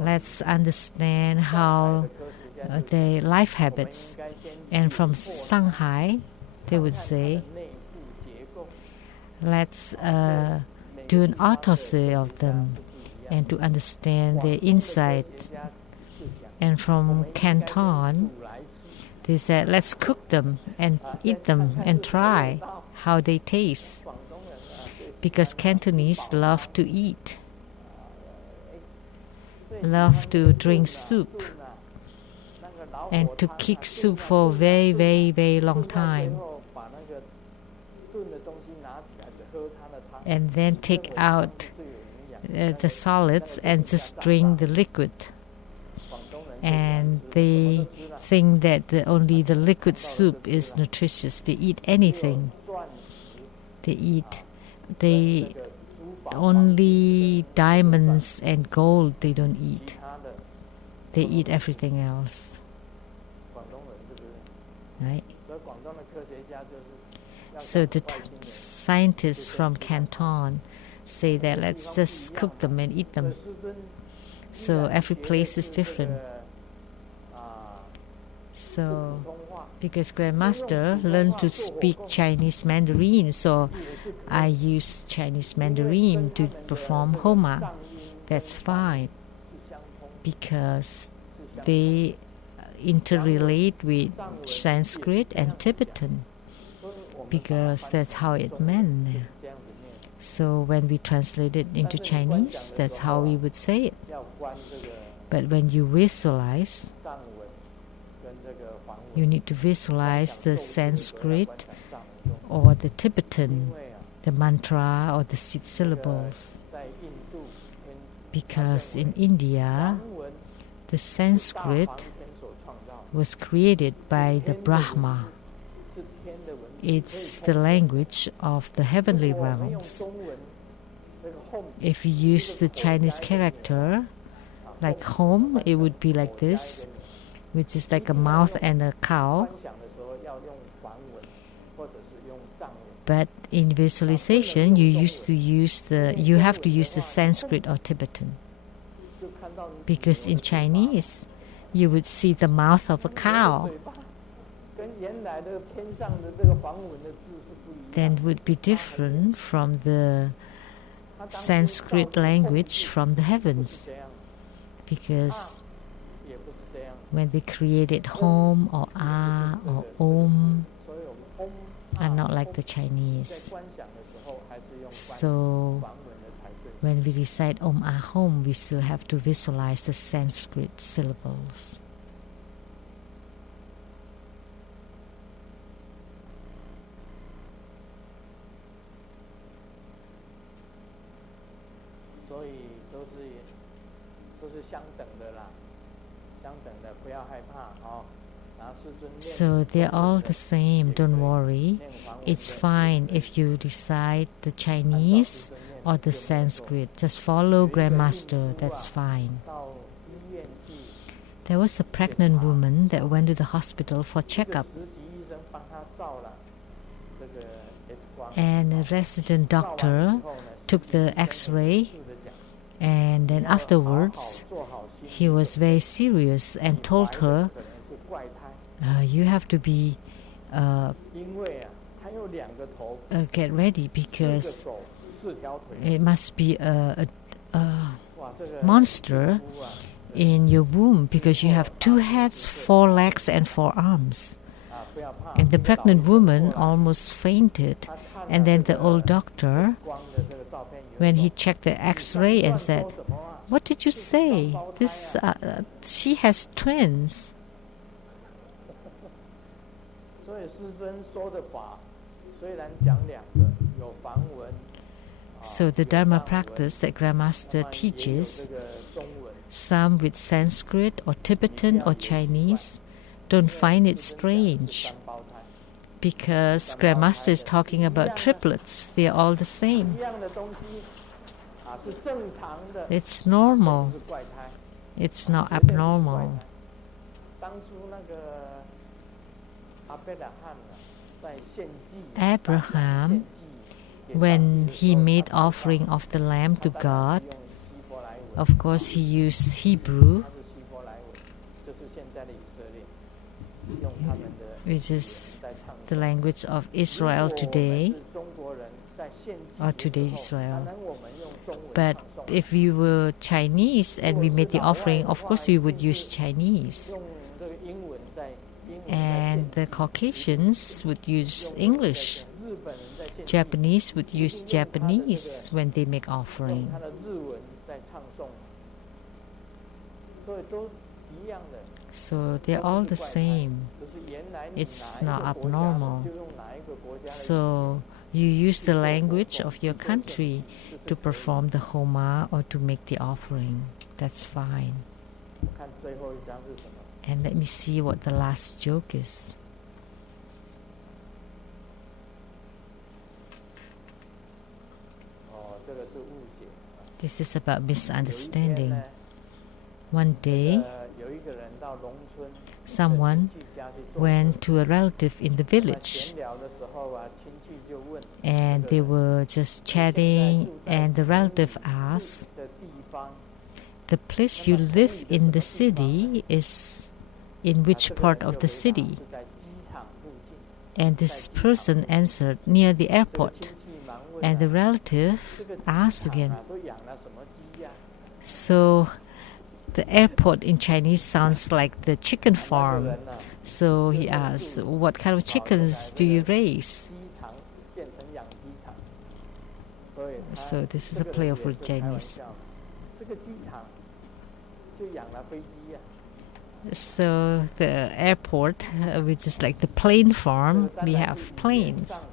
let's understand how their life habits. And from Shanghai, they would say, let's do an autopsy of them and to understand their insight. And from Canton, they said, let's cook them and eat them and try how they taste. Because Cantonese love to eat, love to drink soup, and to kick soup for a very, very, very long time. And then take out the solids and just drink the liquid. And they think that only the liquid soup is nutritious. They eat anything. They only diamonds and gold they don't eat. They eat everything else. Right? So the scientists from Canton say that let's just cook them and eat them. So every place is different. So because Grandmaster learned to speak Chinese Mandarin, so I use Chinese Mandarin to perform Homa. That's fine because they interrelate with Sanskrit and Tibetan because that's how it meant there. So when we translate it into Chinese, that's how we would say it. But when you visualize, you need to visualize the Sanskrit or the Tibetan, the mantra or the 6 syllables. Because in India, the Sanskrit was created by the Brahma. It's the language of the heavenly realms. If you use the Chinese character, like home, it would be like this, which is like a mouth and a cow. But in visualization, you have to use the Sanskrit or Tibetan. Because in Chinese, you would see the mouth of a cow. Then it would be different from the Sanskrit language from the heavens. Because when they created home or or om are not like the Chinese. So when we recite om home, we still have to visualize the Sanskrit syllables. So they're all the same, don't worry. It's fine if you decide the Chinese or the Sanskrit. Just follow Grandmaster, that's fine. There was a pregnant woman that went to the hospital for checkup. And a resident doctor took the x-ray, and then afterwards he was very serious and told her, you have to be get ready because it must be a monster in your womb because you have 2 heads, 4 legs and 4 arms. And the pregnant woman almost fainted. And then the old doctor, when he checked the x-ray and said, what did you say? She has twins. So the Dharma practice that Grandmaster teaches, some with Sanskrit or Tibetan or Chinese, don't find it strange. Because Grandmaster is talking about triplets. They are all the same. It's normal. It's not abnormal. Abraham, when he made offering of the lamb to God, Of course, he used Hebrew, which is the language of Israel today, or today's Israel. But if we were Chinese and we made the offering, of course we would use Chinese. And the Caucasians would use English. Japanese would use Japanese when they make offering. So they're all the same. It's not abnormal. So you use the language of your country to perform the Homa or to make the offering. That's fine. And let me see what the last joke is. This is about misunderstanding. One day, someone went to a relative in the village, and they were just chatting, and the relative asked, "The place you live in the city is in which part of the city?" And this person answered, "Near the airport." And the relative asked again. So the airport in Chinese sounds like the chicken farm. So he asked, "What kind of chickens do you raise?" So this is a play of word Chinese. So the airport, which is like the plane farm, we have planes.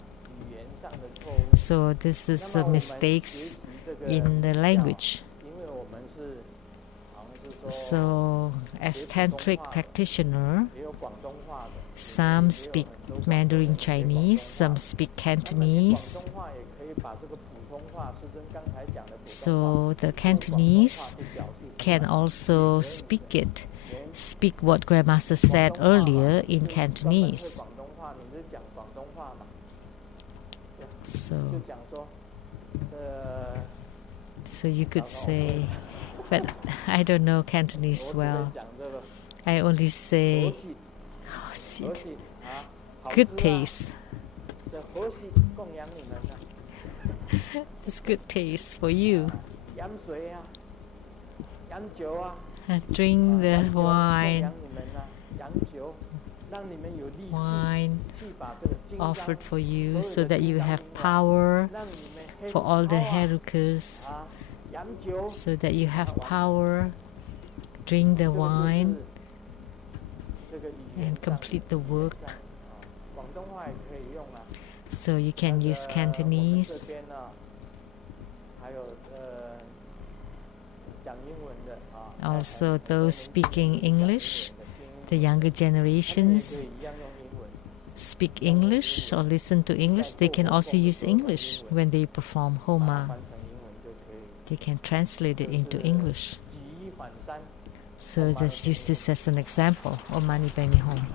So this is mistakes in the language. So as tantric practitioner, some speak Mandarin Chinese, some speak Cantonese. So the Cantonese can also speak what Grandmaster said earlier in Cantonese. So you could say, but I don't know Cantonese well. I only say, good taste. It's good taste for you. Drink the wine offered for you so that you have power for all the herukas, so that you have power. Drink the wine and complete the work. So you can use Cantonese. Also, those speaking English, the younger generations speak English or listen to English, they can also use English when they perform Homa. They can translate it into English. So just use this as an example. Om Mani Padme Hum.